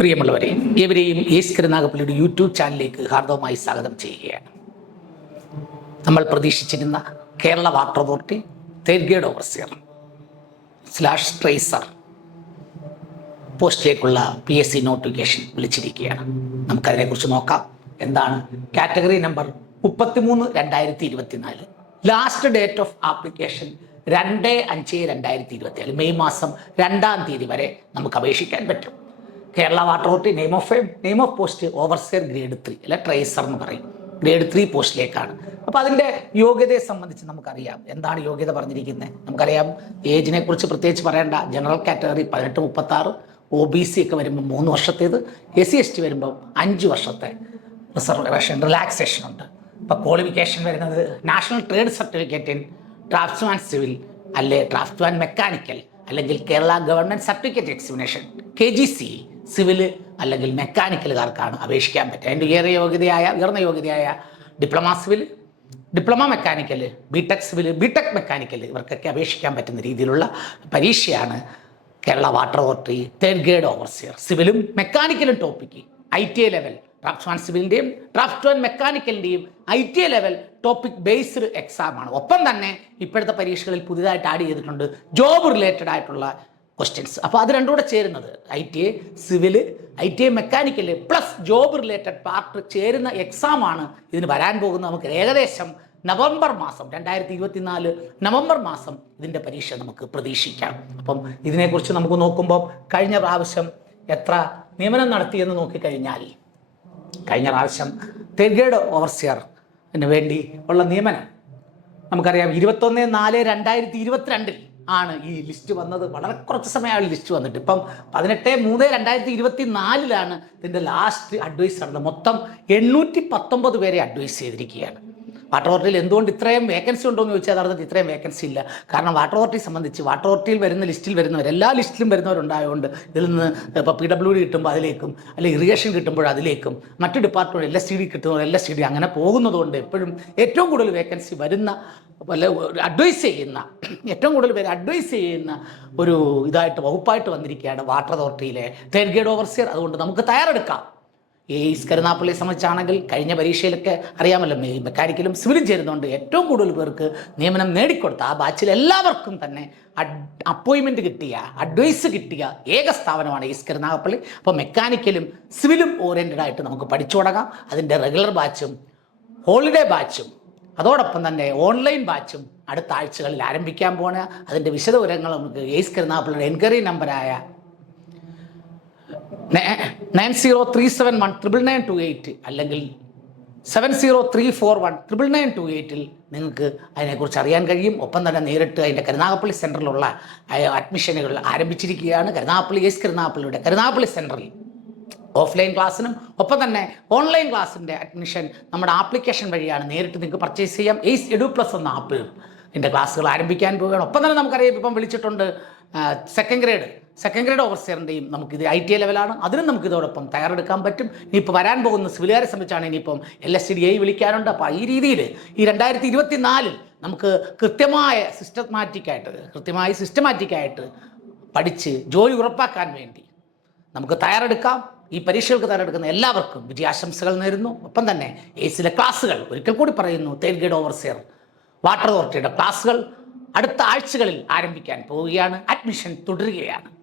പ്രിയമുള്ളവരെ ഇവരെയും yes കരുനാഗപ്പള്ളിയുടെ YouTube ചാനലിലേക്ക് ഹാർദവമായി സ്വാഗതം ചെയ്യുകയാണ്. നമ്മൾ പ്രതീക്ഷിച്ചിരുന്ന Kerala water authority third grade overseer slash tracer പോസ്റ്റിലേക്കുള്ള P S C notification വിളിച്ചിരിക്കുകയാണ്. നമുക്കതിനെക്കുറിച്ച് നോക്കാം. എന്താണ്? കാറ്റഗറി നമ്പർ മുപ്പത്തിമൂന്ന് രണ്ടായിരത്തി ഇരുപത്തിനാല് ലാസ്റ്റ് ഡേറ്റ് ഓഫ് ആപ്ലിക്കേഷൻ രണ്ട് അഞ്ച് രണ്ടായിരത്തി ഇരുപത്തിനാല് മെയ് മാസം രണ്ടാം തീയതി വരെ നമുക്ക് അപേക്ഷിക്കാൻ പറ്റും. Kerala water authority name of M name of post overseer grade three അല്ലെ ട്രേസർ എന്ന് പറയും. ഗ്രേഡ് ത്രീ പോസ്റ്റിലേക്കാണ് അപ്പോൾ അതിന്റെ യോഗ്യതയെ സംബന്ധിച്ച് നമുക്കറിയാം. എന്താണ് യോഗ്യത പറഞ്ഞിരിക്കുന്നത് നമുക്കറിയാം. ഏജിനെ കുറിച്ച് പ്രത്യേകിച്ച് പറയേണ്ട. ജനറൽ കാറ്റഗറി പതിനെട്ട് മുപ്പത്തി ആറ് ഒ ബി സി ഒക്കെ വരുമ്പോൾ മൂന്ന് വർഷത്തേത്. എസ് സി എസ് ടി വരുമ്പോൾ അഞ്ച് വർഷത്തെ റിസർവേഷൻ റിലാക്സേഷൻ ഉണ്ട്. ഇപ്പോൾ ക്വാളിഫിക്കേഷൻ വരുന്നത് national trade certificate in draftsman civil അല്ലെ ഡ്രാഫ്റ്റ്മാൻ മെക്കാനിക്കൽ അല്ലെങ്കിൽ Kerala government certificate examination K G C civil അല്ലെങ്കിൽ മെക്കാനിക്കലുകാർക്കാണ് അപേക്ഷിക്കാൻ പറ്റുക. അതിന്റെ ഉയർന്ന യോഗ്യതയായ ഉയർന്ന യോഗ്യതയായ diploma civil diploma mechanical BTech civil BTech mechanical ഇവർക്കൊക്കെ അപേക്ഷിക്കാൻ പറ്റുന്ന രീതിയിലുള്ള പരീക്ഷയാണ് Kerala water authority third grade overseer സിവിലും മെക്കാനിക്കലും topic I T I level draft one സിവിലിന്റെയും draft one മെക്കാനിക്കലിന്റെയും I T level topic based ആണ്. ഒപ്പം തന്നെ ഇപ്പോഴത്തെ പരീക്ഷകളിൽ പുതിയതായിട്ട് ആഡ് ചെയ്തിട്ടുണ്ട് ജോബ് റിലേറ്റഡ് ആയിട്ടുള്ള ക്വസ്റ്റ്യൻസ് അപ്പോൾ അത് രണ്ടും കൂടെ ചേരുന്നത്. I T I civil I T I mechanical plus job related part ചേരുന്ന എക്സാമാണ് ഇതിന് വരാൻ പോകുന്നത്. നമുക്ക് ഏകദേശം നവംബർ മാസം രണ്ടായിരത്തി ഇരുപത്തിനാല് നവംബർ മാസം ഇതിന്റെ പരീക്ഷ നമുക്ക് പ്രതീക്ഷിക്കാം. അപ്പം ഇതിനെക്കുറിച്ച് നമുക്ക് നോക്കുമ്പോൾ കഴിഞ്ഞ പ്രാവശ്യം എത്ര നിയമനം നടത്തിയെന്ന് നോക്കിക്കഴിഞ്ഞാൽ കഴിഞ്ഞ പ്രാവശ്യം തെഗേഡ് ഓവർസിയറിന് വേണ്ടി ഉള്ള നിയമനം. നമുക്കറിയാം ഇരുപത്തൊന്ന് നാല് രണ്ടായിരത്തി ഇരുപത്തിരണ്ടിൽ ആണ് ഈ ലിസ്റ്റ് വന്നത്. വളരെ കുറച്ച് സമയമാണ് ലിസ്റ്റ് വന്നിട്ട്. ഇപ്പം പതിനെട്ട് മൂന്ന് രണ്ടായിരത്തി ഇരുപത്തി നാലിലാണ് ഇതിന്റെ ലാസ്റ്റ് അഡ്വൈസ് നടന്നത് മൊത്തം എണ്ണൂറ്റി പത്തൊമ്പത് പേരെ അഡ്വൈസ് ചെയ്തിരിക്കുകയാണ്. വാട്ടർ അതോറിറ്റിയിൽ എന്തുകൊണ്ട് ഇത്രയും വേക്കൻസി ഉണ്ടോ എന്ന് ചോദിച്ചാൽ യഥാർത്ഥത്തിൽ ഇത്രയും വേക്കൻസി ഇല്ല. കാരണം വാട്ടർ അതോറിറ്റി സംബന്ധിച്ച് വാട്ടർ അതോറിറ്റിയിൽ വരുന്ന ലിസ്റ്റിൽ വരുന്നവർ എല്ലാ ലിസ്റ്റിലും വരുന്നവരുണ്ടായതുകൊണ്ട് ഇതിൽ നിന്ന് ഇപ്പോൾ പി ഡബ്ല്യു ഡി കിട്ടുമ്പോൾ അതിലേക്കും അല്ലെങ്കിൽ ഇറിഗേഷൻ കിട്ടുമ്പോൾ അതിലേക്കും മറ്റ് department L S C D കിട്ടുന്നവർ L S C D അങ്ങനെ പോകുന്നതുകൊണ്ട് എപ്പോഴും ഏറ്റവും കൂടുതൽ വേക്കൻസി വരുന്ന അല്ല അഡ്വൈസ് ചെയ്യുന്ന ഏറ്റവും കൂടുതൽ പേര് അഡ്വൈസ് ചെയ്യുന്ന ഒരു ഇതായിട്ട് വകുപ്പായിട്ട് വന്നിരിക്കുകയാണ് വാട്ടർ അതോറിറ്റിയിലെ തേർഡ് ഗ്രേഡ് ഓവർസിയർ അതുകൊണ്ട് നമുക്ക് തയ്യാറെടുക്കാം. എയ്സ് കരുനാപ്പള്ളിയെ സംബന്ധിച്ചാണെങ്കിൽ കഴിഞ്ഞ പരീക്ഷയിലൊക്കെ അറിയാമല്ലോ മെക്കാനിക്കലും സിവിലും ചേരുന്നുണ്ട് ഏറ്റവും കൂടുതൽ പേർക്ക് നിയമനം നേടിക്കൊടുത്ത ആ ബാച്ചിൽ എല്ലാവർക്കും തന്നെ അപ്പോയിൻമെന്റ് കിട്ടിയ അഡ്വൈസ് കിട്ടിയ ഏക സ്ഥാപനമാണ് കരുനാഗപ്പള്ളി അപ്പോൾ മെക്കാനിക്കലും സിവിലും ഓറിയന്റഡ് ആയിട്ട് നമുക്ക് പഠിച്ചു തുടങ്ങാം. അതിന്റെ റെഗുലർ ബാച്ചും ഹോളിഡേ ബാച്ചും അതോടൊപ്പം തന്നെ ഓൺലൈൻ ബാച്ചും അടുത്ത ആഴ്ചകളിൽ ആരംഭിക്കാൻ പോണ അതിന്റെ വിശദവിവരങ്ങൾ നമുക്ക് എയ്സ് കരുനാഗപ്പള്ളിയുടെ എൻക്വയറി നമ്പറായ nine zero three seven one triple nine two eight അല്ലെങ്കിൽ seven zero three four one triple nine two എയ്റ്റിൽ നിങ്ങൾക്ക് അതിനെക്കുറിച്ച് അറിയാൻ കഴിയും. ഒപ്പം തന്നെ നേരിട്ട് അതിന്റെ കരുനാഗപ്പള്ളി സെന്ററിലുള്ള അഡ്മിഷനുകൾ ആരംഭിച്ചിരിക്കുകയാണ്. കരുനാഗപ്പള്ളി എസ് കരുനാഗപ്പള്ളിയുടെ കരുനാഗപ്പള്ളി സെന്ററിൽ. ഓഫ്ലൈൻ ക്ലാസ്സിനും ഒപ്പം തന്നെ ഓൺലൈൻ ക്ലാസ്സിന്റെ അഡ്മിഷൻ നമ്മുടെ ആപ്ലിക്കേഷൻ വഴിയാണ് നേരിട്ട് നിങ്ങൾക്ക് പർച്ചേസ് ചെയ്യാം. എയ്സ് എഡു പ്ലസ് എന്ന ആപ്പിൽ എന്റെ ക്ലാസ്സുകൾ ആരംഭിക്കാൻ പോവുകയാണ്. ഒപ്പം തന്നെ നമുക്കറിയാം ഇപ്പം വിളിച്ചിട്ടുണ്ട് സെക്കൻഡ് ഗ്രേഡ് സെക്കൻഡ് ഗ്രേഡ് ഓവർസിയറിന്റെയും നമുക്കിത് ഐ ടി ലെവലാണ് അതിനും നമുക്ക് ഇതോടൊപ്പം തയ്യാറെടുക്കാൻ പറ്റും. ഇനിയിപ്പോൾ വരാൻ പോകുന്ന സിവിലുകാരെ സംബന്ധിച്ചാണ് ഇനിയിപ്പം എൽ എസ് ഡി ഐ വിളിക്കാനുണ്ട് അപ്പോൾ ഈ രീതിയിൽ ഈ രണ്ടായിരത്തി ഇരുപത്തി നാലിൽ നമുക്ക് കൃത്യമായ സിസ്റ്റമാറ്റിക്കായിട്ട് കൃത്യമായി സിസ്റ്റമാറ്റിക്കായിട്ട് പഠിച്ച് ജോലി ഉറപ്പാക്കാൻ വേണ്ടി നമുക്ക് തയ്യാറെടുക്കാം. ഈ പരീക്ഷകൾക്ക് തയ്യാറെടുക്കുന്ന എല്ലാവർക്കും വിജയാശംസകൾ നേരുന്നു. ഒപ്പം തന്നെ എസിലെ ക്ലാസ്സുകൾ ഒരിക്കൽ കൂടി പറയുന്നു തേർഡ് ഗ്രേഡ് ഓവർസിയർ വാട്ടർ അതോറിറ്റിയുടെ ക്ലാസ്സുകൾ അടുത്ത ആഴ്ചകളിൽ ആരംഭിക്കാൻ പോവുകയാണ്. അഡ്മിഷൻ തുടരുകയാണ്.